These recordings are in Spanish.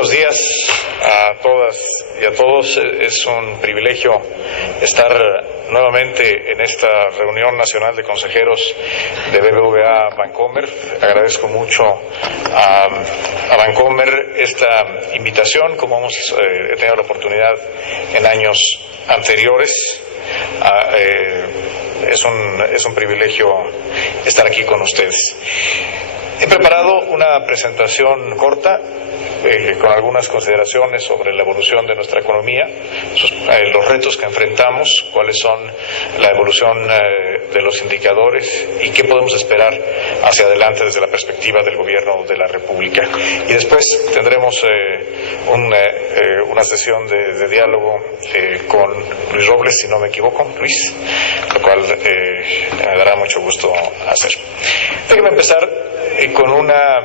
buenos días a todas y a todos. Es un privilegio estar nuevamente en esta reunión nacional de consejeros de BBVA Bancomer. Agradezco mucho a Bancomer esta invitación, como hemos tenido la oportunidad en años anteriores. Es un privilegio estar aquí con ustedes. He preparado una presentación corta con algunas consideraciones sobre la evolución de nuestra economía, los retos que enfrentamos, cuáles son la evolución de los indicadores y qué podemos esperar hacia adelante desde la perspectiva del Gobierno de la República. Y después tendremos una sesión de diálogo con Luis Robles, si no me equivoco, Luis, lo cual me dará mucho gusto hacer. Déjeme empezar con una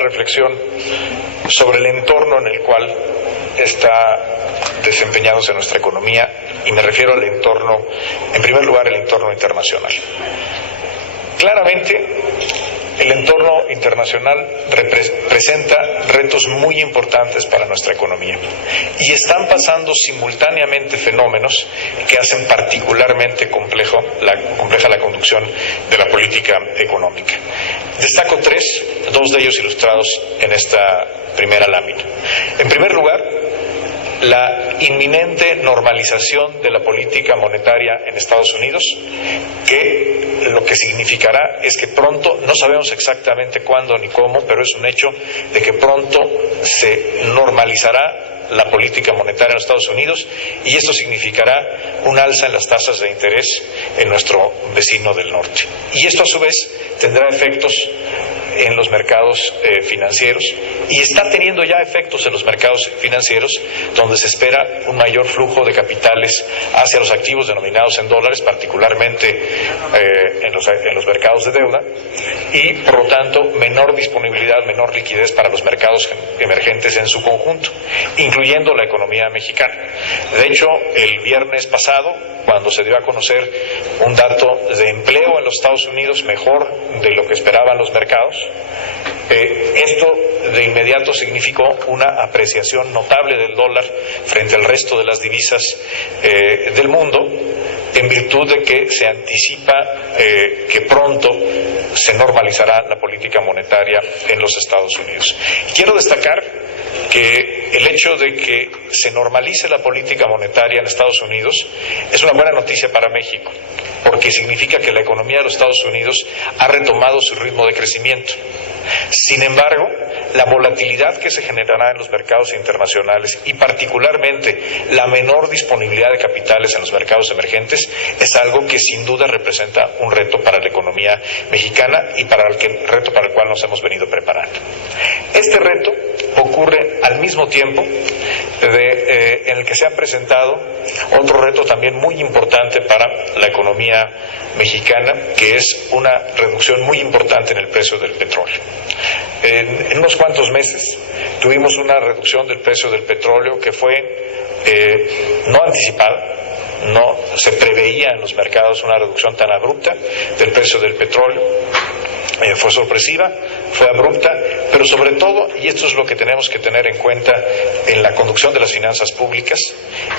reflexión sobre el entorno en el cual está desempeñándose nuestra economía, y me refiero al entorno, en primer lugar, el entorno internacional. Claramente, el entorno internacional presenta retos muy importantes para nuestra economía y están pasando simultáneamente fenómenos que hacen particularmente compleja la conducción de la política económica. Destaco dos de ellos ilustrados en esta primera lámina. En primer lugar, la inminente normalización de la política monetaria en Estados Unidos, que lo que significará es que pronto, no sabemos exactamente cuándo ni cómo, pero es un hecho de que pronto se normalizará la política monetaria en los Estados Unidos, y esto significará un alza en las tasas de interés en nuestro vecino del norte. Y esto a su vez tendrá efectos en los mercados financieros, y está teniendo ya efectos en los mercados financieros, donde se espera un mayor flujo de capitales hacia los activos denominados en dólares, particularmente en los mercados de deuda, y por lo tanto menor disponibilidad, menor liquidez para los mercados emergentes en su conjunto, incluyendo la economía mexicana. De hecho, el viernes pasado, cuando se dio a conocer un dato de empleo en los Estados Unidos mejor de lo que esperaban los mercados, esto de inmediato significó una apreciación notable del dólar frente al resto de las divisas del mundo, en virtud de que se anticipa que pronto se normalizará la política monetaria en los Estados Unidos. Quiero destacar que el hecho de que se normalice la política monetaria en Estados Unidos es una buena noticia para México, porque significa que la economía de los Estados Unidos ha retomado su ritmo de crecimiento. Sin embargo, la volatilidad que se generará en los mercados internacionales, y particularmente la menor disponibilidad de capitales en los mercados emergentes, es algo que sin duda representa un reto para la economía mexicana y reto para el cual nos hemos venido preparando. Este reto ocurre al mismo tiempo en el que se ha presentado otro reto también muy importante para la economía mexicana, que es una reducción muy importante en el precio del petróleo. En unos cuantos meses tuvimos una reducción del precio del petróleo que fue no anticipada. No se preveía en los mercados una reducción tan abrupta del precio del petróleo. Fue sorpresiva, fue abrupta, pero sobre todo, y esto es lo que tenemos que tener en cuenta en la conducción de las finanzas públicas,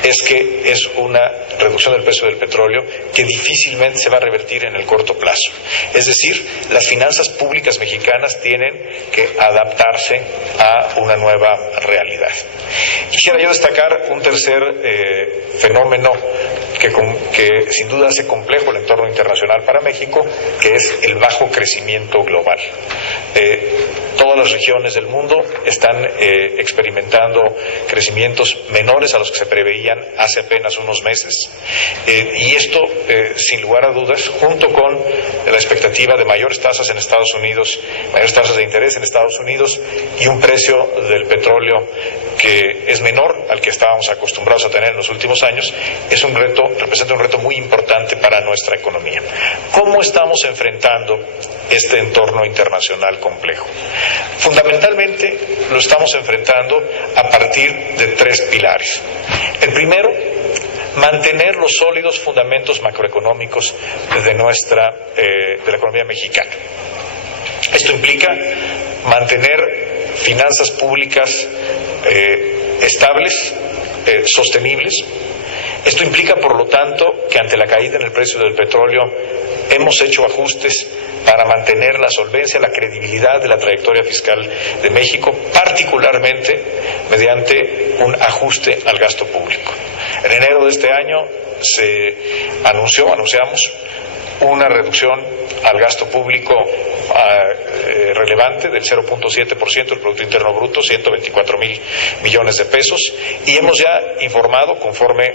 es que es una reducción del precio del petróleo que difícilmente se va a revertir en el corto plazo. Es decir, las finanzas públicas mexicanas tienen que adaptarse a una nueva realidad. Quisiera yo destacar un tercer fenómeno que sin duda hace complejo el entorno internacional para México, que es el bajo crecimiento global. Todas las regiones del mundo están experimentando crecimientos menores a los que se preveían hace apenas unos meses, y esto, sin lugar a dudas, junto con la expectativa de mayores tasas en Estados Unidos, mayores tasas de interés en Estados Unidos, y un precio del petróleo que es menor al que estábamos acostumbrados a tener en los últimos años, representa un reto muy importante para nuestra economía. ¿Cómo estamos enfrentando este entorno internacional complejo? Fundamentalmente lo estamos enfrentando a partir de tres pilares. El primero, mantener los sólidos fundamentos macroeconómicos de la economía mexicana. Esto implica mantener finanzas públicas estables, sostenibles. Esto implica, por lo tanto, que ante la caída en el precio del petróleo hemos hecho ajustes para mantener la solvencia, la credibilidad de la trayectoria fiscal de México, particularmente mediante un ajuste al gasto público. En enero de este año anunciamos una reducción al gasto público relevante del 0.7% del Producto Interno Bruto, 124,000 millones de pesos, y hemos ya informado, conforme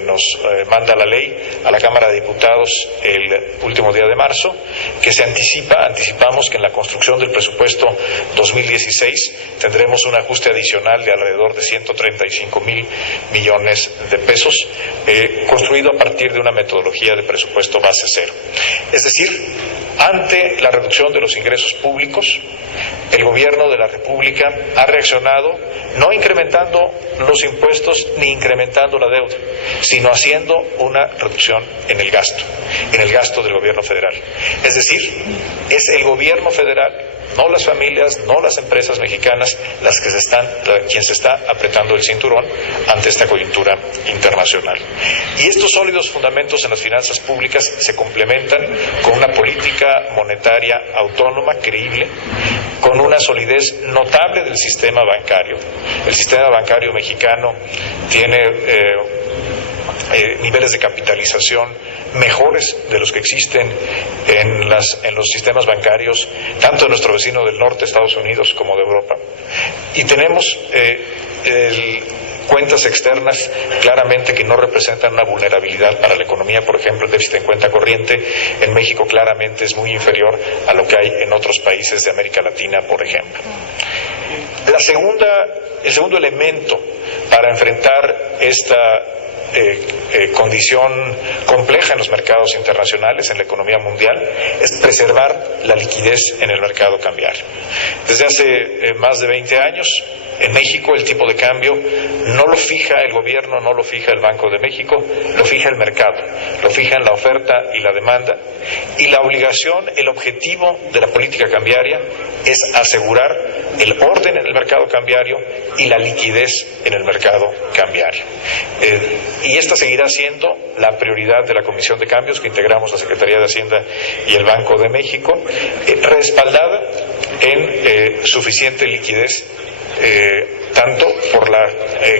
nos manda la ley, a la Cámara de Diputados el último día de marzo, que anticipamos que en la construcción del presupuesto 2016 tendremos un ajuste adicional de alrededor de 135,000 millones de pesos, construido a partir de una metodología de presupuesto base cero. Es decir, ante la reducción de los ingresos públicos, el Gobierno de la República ha reaccionado no incrementando los impuestos ni incrementando la deuda, sino haciendo una reducción en el gasto del Gobierno federal. Es decir, es el Gobierno federal, no las familias, no las empresas mexicanas, quien se está apretando el cinturón ante esta coyuntura internacional. Y estos sólidos fundamentos en las finanzas públicas se complementan con una política monetaria autónoma, creíble, con una solidez notable del sistema bancario. El sistema bancario mexicano tiene niveles de capitalización mejores de los que existen en los sistemas bancarios, tanto de nuestro vecino del norte, Estados Unidos, como de Europa. Y tenemos cuentas externas claramente que no representan una vulnerabilidad para la economía. Por ejemplo, el déficit en cuenta corriente en México claramente es muy inferior a lo que hay en otros países de América Latina, por ejemplo. El segundo elemento para enfrentar esta condición compleja en los mercados internacionales, en la economía mundial, es preservar la liquidez en el mercado cambiario. Desde hace más de 20 años, en México el tipo de cambio no lo fija el gobierno, no lo fija el Banco de México, lo fija el mercado, lo fijan la oferta y la demanda, y la obligación, el objetivo de la política cambiaria es asegurar el orden en el mercado cambiario y la liquidez en el mercado cambiario. Y esta seguirá siendo la prioridad de la Comisión de Cambios que integramos la Secretaría de Hacienda y el Banco de México, respaldada en suficiente liquidez, tanto por la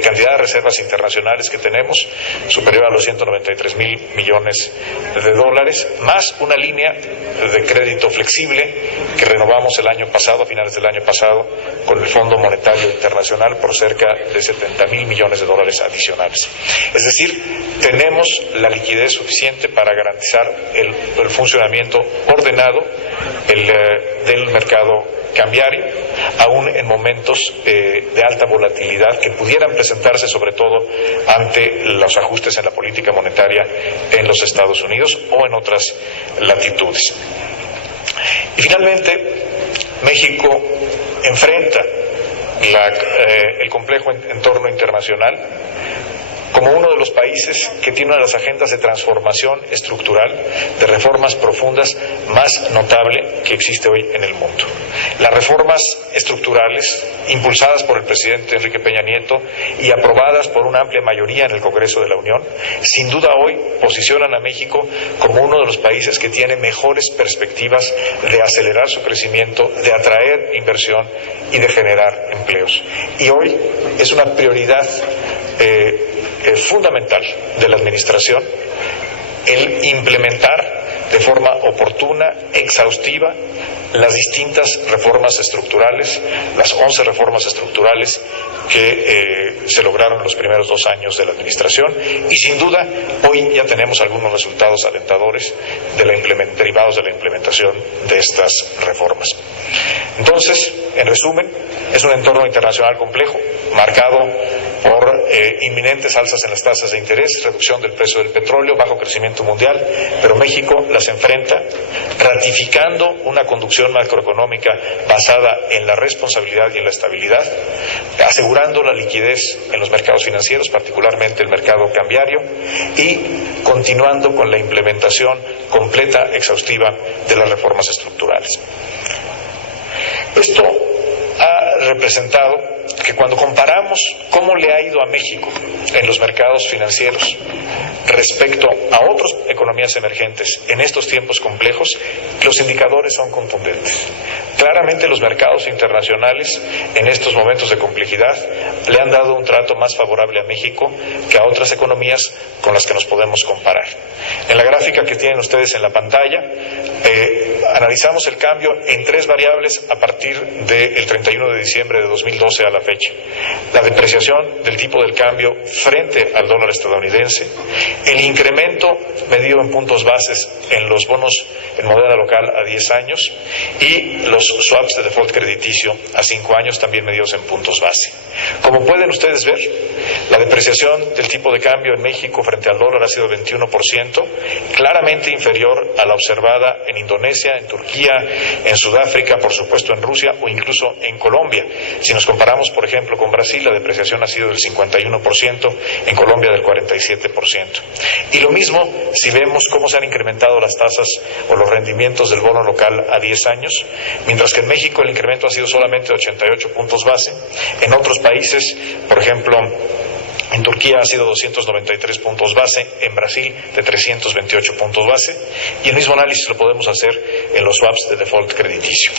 cantidad de reservas internacionales que tenemos, superior a los 193,000 millones de dólares, más una línea de crédito flexible que renovamos el año pasado, a finales del año pasado, con el Fondo Monetario Internacional por cerca de 70,000 millones de dólares adicionales. Es decir, tenemos la liquidez suficiente para garantizar el funcionamiento ordenado del mercado cambiario, aún en momentos de alta volatilidad que pudieran presentarse sobre todo ante los ajustes en la política monetaria en los Estados Unidos o en otras latitudes. Y finalmente, México enfrenta el complejo entorno internacional como uno de los países que tiene una de las agendas de transformación estructural, de reformas profundas más notable que existe hoy en el mundo. Las reformas estructurales, impulsadas por el presidente Enrique Peña Nieto y aprobadas por una amplia mayoría en el Congreso de la Unión, sin duda hoy posicionan a México como uno de los países que tiene mejores perspectivas de acelerar su crecimiento, de atraer inversión y de generar empleos. Y hoy es una prioridad fundamental de la Administración el implementar de forma oportuna, exhaustiva, las distintas reformas estructurales, las 11 reformas estructurales que se lograron en los primeros 2 años de la Administración, y sin duda hoy ya tenemos algunos resultados alentadores derivados de la implementación de estas reformas. Entonces, en resumen, es un entorno internacional complejo, marcado por inminentes alzas en las tasas de interés, reducción del precio del petróleo, bajo crecimiento mundial, pero México las enfrenta ratificando una conducción macroeconómica basada en la responsabilidad y en la estabilidad, asegurando la liquidez en los mercados financieros, particularmente el mercado cambiario, y continuando con la implementación completa, exhaustiva de las reformas estructurales. Esto ha representado que cuando comparamos cómo le ha ido a México en los mercados financieros respecto a otras economías emergentes en estos tiempos complejos, los indicadores son contundentes. Claramente los mercados internacionales en estos momentos de complejidad le han dado un trato más favorable a México que a otras economías con las que nos podemos comparar. En la gráfica que tienen ustedes en la pantalla, analizamos el cambio en 3 variables a partir del 31 de diciembre de 2012 a la fecha. La depreciación del tipo del cambio frente al dólar estadounidense, el incremento medido en puntos bases en los bonos en moneda local a 10 años y los swaps de default crediticio a 5 años también medidos en puntos base. Como pueden ustedes ver, la depreciación del tipo de cambio en México frente al dólar ha sido 21%, claramente inferior a la observada en Indonesia, en Turquía, en Sudáfrica, por supuesto en Rusia o incluso en Colombia. Si nos comparamos, por ejemplo, con Brasil, la depreciación ha sido del 51%, en Colombia del 47%. Y lo mismo si vemos cómo se han incrementado las tasas o los rendimientos del bono local a 10 años, mientras que en México el incremento ha sido solamente de 88 puntos base. En otros países, por ejemplo, en Turquía ha sido 293 puntos base, en Brasil de 328 puntos base, y el mismo análisis lo podemos hacer en los swaps de default crediticio.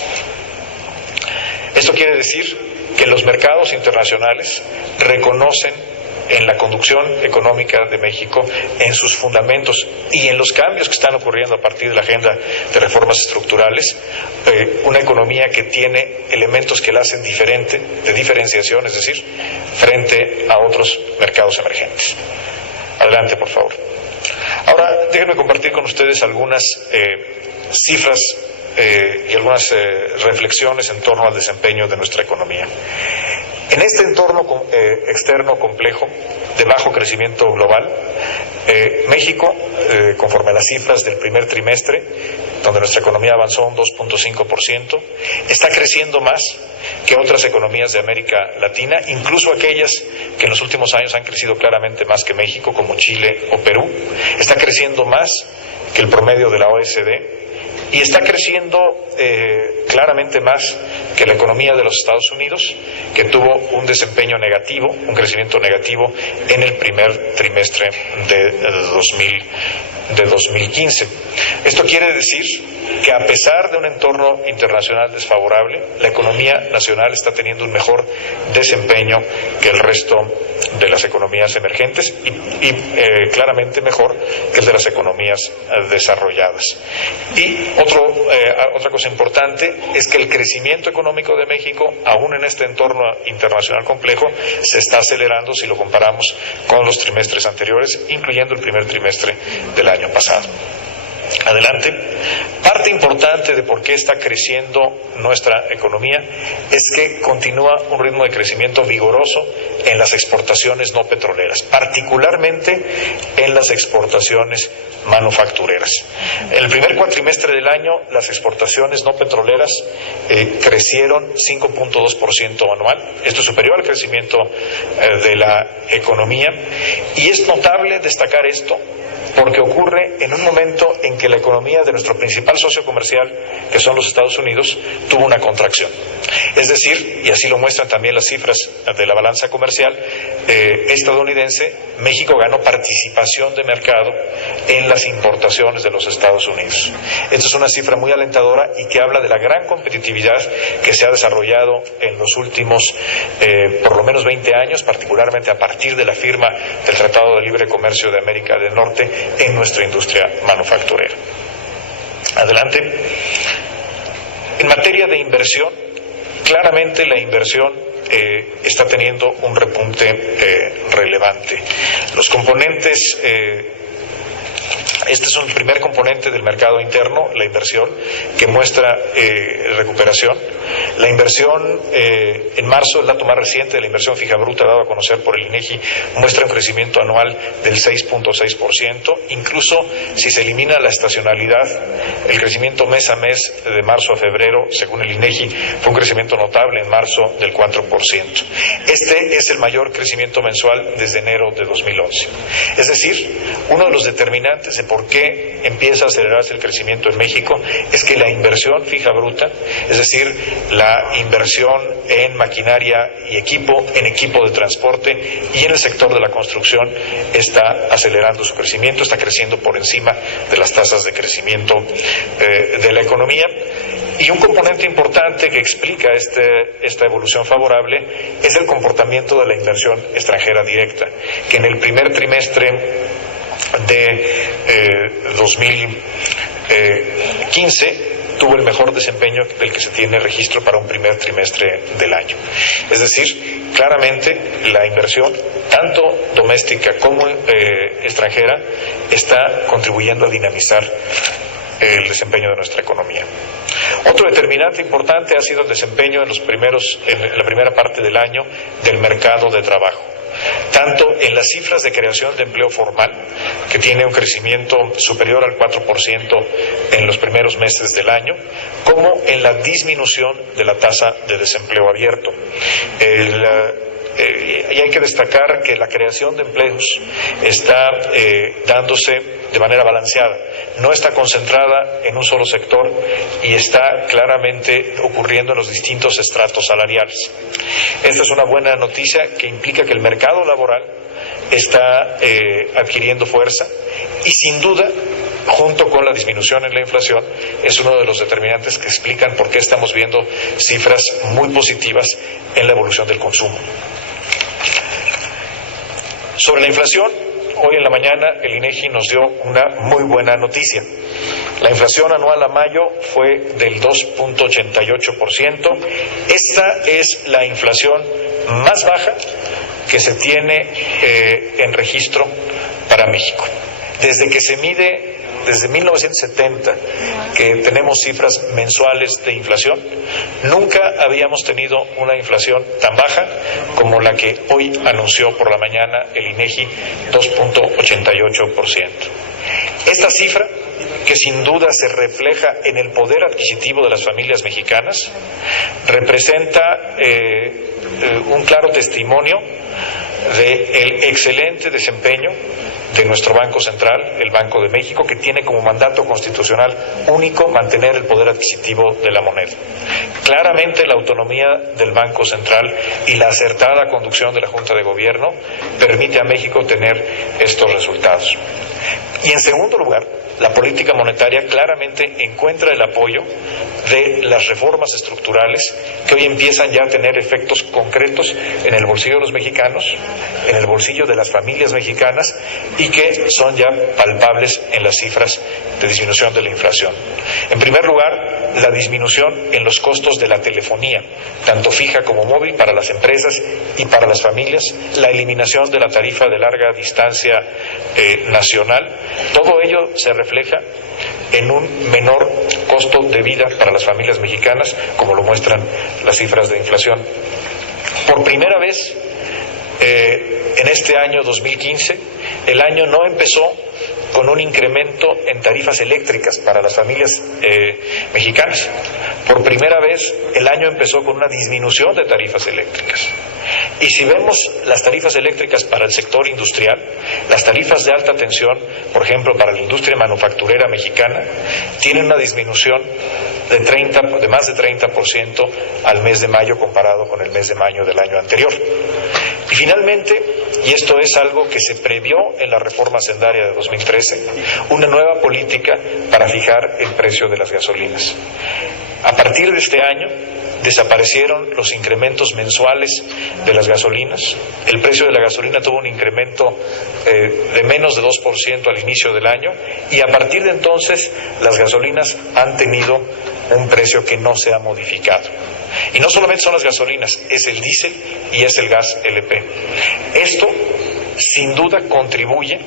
Esto quiere decir que los mercados internacionales reconocen en la conducción económica de México, en sus fundamentos y en los cambios que están ocurriendo a partir de la agenda de reformas estructurales, una economía que tiene elementos que la hacen diferente, de diferenciación, es decir, frente a otros mercados emergentes. Adelante, por favor. Ahora, déjenme compartir con ustedes algunas cifras y algunas reflexiones en torno al desempeño de nuestra economía. En este entorno externo complejo, de bajo crecimiento global, México, conforme a las cifras del primer trimestre, donde nuestra economía avanzó un 2.5%, está creciendo más que otras economías de América Latina, incluso aquellas que en los últimos años han crecido claramente más que México, como Chile o Perú. Está creciendo más que el promedio de la OECD. Y está creciendo claramente más que la economía de los Estados Unidos, que tuvo un desempeño negativo, un crecimiento negativo en el primer trimestre de 2015. Esto quiere decir que a pesar de un entorno internacional desfavorable, la economía nacional está teniendo un mejor desempeño que el resto de las economías emergentes y claramente mejor que el de las economías desarrolladas. Y otra cosa importante es que el crecimiento económico de México, aún en este entorno internacional complejo, se está acelerando si lo comparamos con los trimestres anteriores, incluyendo el primer trimestre del año pasado. Adelante. Parte importante de por qué está creciendo nuestra economía es que continúa un ritmo de crecimiento vigoroso en las exportaciones no petroleras, particularmente en las exportaciones manufactureras. En el primer cuatrimestre del año, las exportaciones no petroleras crecieron 5.2% anual. Esto es superior al crecimiento de la economía, y es notable destacar esto porque ocurre en un momento en que la economía de nuestro principal socio comercial, que son los Estados Unidos, tuvo una contracción. Es decir, y así lo muestran también las cifras de la balanza comercial estadounidense, México ganó participación de mercado en las importaciones de los Estados Unidos. Esta es una cifra muy alentadora y que habla de la gran competitividad que se ha desarrollado en los últimos por lo menos 20 años, particularmente a partir de la firma del Tratado de Libre Comercio de América del Norte en nuestra industria manufacturera. Adelante. En materia de inversión, claramente la inversión está teniendo un repunte relevante. Los componentes, este es un primer componente del mercado interno, la inversión, que muestra recuperación. La inversión, en marzo, el dato más reciente de la inversión fija bruta dado a conocer por el INEGI, muestra un crecimiento anual del 6.6%. Incluso si se elimina la estacionalidad, el crecimiento mes a mes de marzo a febrero, según el INEGI, fue un crecimiento notable en marzo del 4%. Este es el mayor crecimiento mensual desde enero de 2011. Es decir, uno de los determinantes de por qué empieza a acelerarse el crecimiento en México es que la inversión fija bruta, es decir, la inversión en maquinaria y equipo, en equipo de transporte y en el sector de la construcción está acelerando su crecimiento, está creciendo por encima de las tasas de crecimiento de la economía. Y un componente importante que explica esta evolución favorable es el comportamiento de la inversión extranjera directa, que en el primer trimestre de 2015 tuvo el mejor desempeño del que se tiene registro para un primer trimestre del año. Es decir, claramente la inversión, tanto doméstica como extranjera, está contribuyendo a dinamizar el desempeño de nuestra economía. Otro determinante importante ha sido el desempeño en la primera parte del año del mercado de trabajo, tanto en las cifras de creación de empleo formal, que tiene un crecimiento superior al 4% en los primeros meses del año, como en la disminución de la tasa de desempleo abierto. Y hay que destacar que la creación de empleos está dándose de manera balanceada, no está concentrada en un solo sector y está claramente ocurriendo en los distintos estratos salariales. Esta es una buena noticia que implica que el mercado laboral está adquiriendo fuerza y sin duda, junto con la disminución en la inflación, es uno de los determinantes que explican por qué estamos viendo cifras muy positivas en la evolución del consumo. Sobre la inflación, hoy en la mañana el INEGI nos dio una muy buena noticia. La inflación anual a mayo fue del 2.88%. Esta es la inflación más baja que se tiene en registro para México. Desde que se mide, desde 1970, que tenemos cifras mensuales de inflación, nunca habíamos tenido una inflación tan baja como la que hoy anunció por la mañana el INEGI, 2.88%. Esta cifra, que sin duda se refleja en el poder adquisitivo de las familias mexicanas, representa un claro testimonio del excelente desempeño de nuestro Banco Central, el Banco de México, que tiene como mandato constitucional único mantener el poder adquisitivo de la moneda. Claramente la autonomía del Banco Central y la acertada conducción de la Junta de Gobierno permite a México tener estos resultados. Y en segundo lugar, la política monetaria claramente encuentra el apoyo de las reformas estructurales que hoy empiezan ya a tener efectos concretos en el bolsillo de los mexicanos, en el bolsillo de las familias mexicanas y que son ya palpables en las cifras de disminución de la inflación. En primer lugar, la disminución en los costos de la telefonía, tanto fija como móvil para las empresas y para las familias, la eliminación de la tarifa de larga distancia nacional, todo ello se refleja en un menor costo de vida para las familias mexicanas, como lo muestran las cifras de inflación. Por primera vez en este año 2015, el año no empezó con un incremento en tarifas eléctricas para las familias mexicanas. Por primera vez, el año empezó con una disminución de tarifas eléctricas. Y si vemos las tarifas eléctricas para el sector industrial, las tarifas de alta tensión, por ejemplo, para la industria manufacturera mexicana, tienen una disminución de más de 30% al mes de mayo comparado con el mes de mayo del año anterior. Y finalmente, y esto es algo que se previó en la reforma hacendaria de 2013, una nueva política para fijar el precio de las gasolinas. A partir de este año, desaparecieron los incrementos mensuales de las gasolinas. El precio de la gasolina tuvo un incremento de menos de 2% al inicio del año y a partir de entonces las gasolinas han tenido un precio que no se ha modificado. Y no solamente son las gasolinas, es el diésel y es el gas LP. Esto, sin duda, contribuye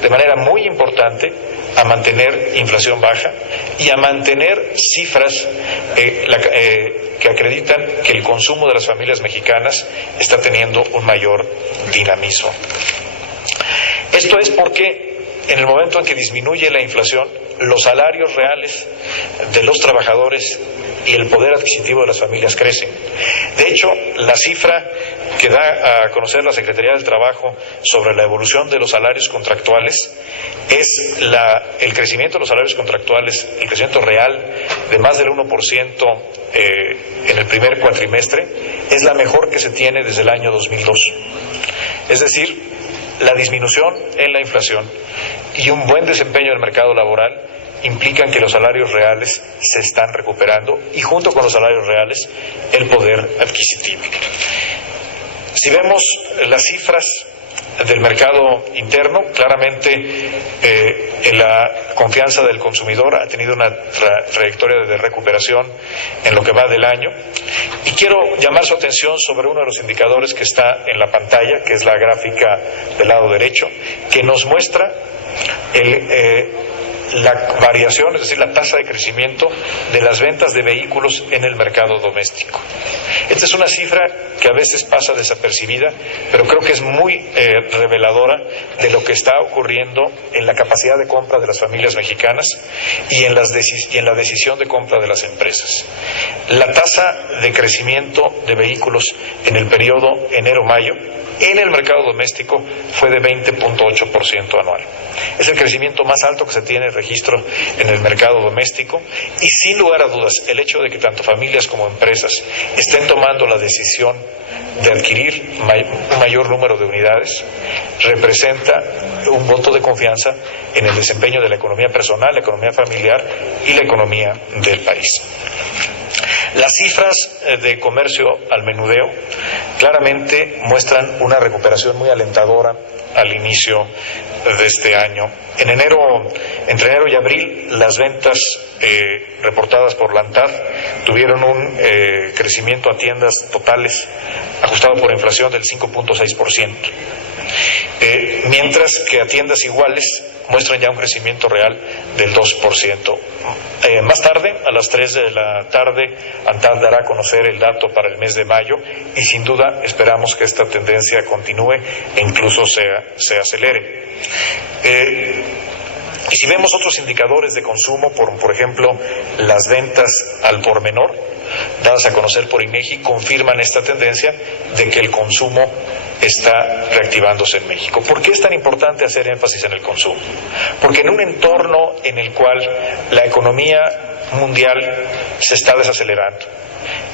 de manera muy importante a mantener inflación baja y a mantener cifras que acreditan que el consumo de las familias mexicanas está teniendo un mayor dinamismo. Esto es porque en el momento en que disminuye la inflación, los salarios reales de los trabajadores y el poder adquisitivo de las familias crecen. De hecho, la cifra que da a conocer la Secretaría del Trabajo sobre la evolución de los salarios contractuales es el crecimiento de los salarios contractuales, el crecimiento real de más del 1% en el primer cuatrimestre, es la mejor que se tiene desde el año 2002. Es decir, la disminución en la inflación y un buen desempeño del mercado laboral implican que los salarios reales se están recuperando y junto con los salarios reales el poder adquisitivo. Si vemos las cifras del mercado interno, claramente la confianza del consumidor ha tenido una trayectoria de recuperación en lo que va del año, y quiero llamar su atención sobre uno de los indicadores que está en la pantalla, que es la gráfica del lado derecho, que nos muestra la variación, es decir, la tasa de crecimiento de las ventas de vehículos en el mercado doméstico. Esta es una cifra que a veces pasa desapercibida, pero creo que es muy reveladora de lo que está ocurriendo en la capacidad de compra de las familias mexicanas y en la decisión de compra de las empresas. La tasa de crecimiento de vehículos en el periodo enero-mayo en el mercado doméstico fue de 20.8% anual. Es el crecimiento más alto que se tiene registro en el mercado doméstico, y sin lugar a dudas el hecho de que tanto familias como empresas estén tomando la decisión de adquirir un mayor número de unidades representa un voto de confianza en el desempeño de la economía personal, la economía familiar y la economía del país. Las cifras de comercio al menudeo claramente muestran una recuperación muy alentadora al inicio de este año. Entre enero y abril, las ventas reportadas por la ANTAD tuvieron un crecimiento a tiendas totales ajustado por inflación del 5.6%, mientras que a tiendas iguales muestran ya un crecimiento real del 2%. Más tarde, a las 3 de la tarde, ANTAD dará a conocer el dato para el mes de mayo, y sin duda esperamos que esta tendencia continúe e incluso se acelere. Y si vemos otros indicadores de consumo, por ejemplo, las ventas al por menor, dadas a conocer por INEGI, confirman esta tendencia de que el consumo está reactivándose en México. ¿Por qué es tan importante hacer énfasis en el consumo? Porque en un entorno en el cual la economía mundial se está desacelerando,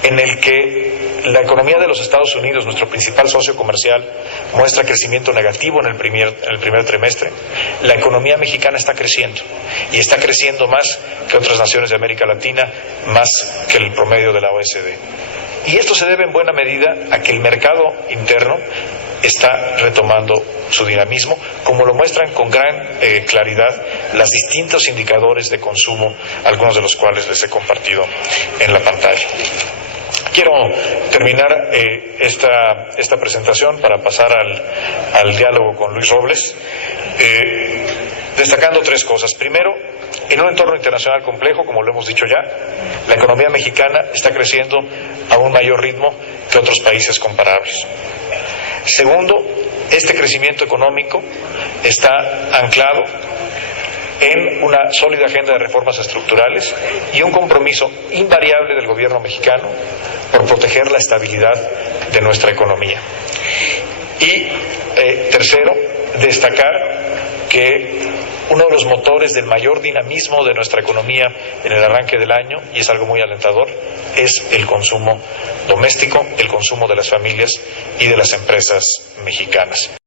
en el que la economía de los Estados Unidos, nuestro principal socio comercial, muestra crecimiento negativo en el primer trimestre, la economía mexicana está creciendo, y está creciendo más que otras naciones de América Latina, más que el promedio de la OSD. Y esto se debe en buena medida a que el mercado interno está retomando su dinamismo, como lo muestran con gran claridad los distintos indicadores de consumo, algunos de los cuales les he compartido en la pantalla. Quiero terminar esta presentación para pasar al diálogo con Luis Robles, destacando tres cosas. Primero, en un entorno internacional complejo, como lo hemos dicho ya, la economía mexicana está creciendo a un mayor ritmo que otros países comparables. Segundo, este crecimiento económico está anclado en una sólida agenda de reformas estructurales y un compromiso invariable del gobierno mexicano por proteger la estabilidad de nuestra economía. Y tercero, destacar que uno de los motores del mayor dinamismo de nuestra economía en el arranque del año, y es algo muy alentador, es el consumo doméstico, el consumo de las familias y de las empresas mexicanas.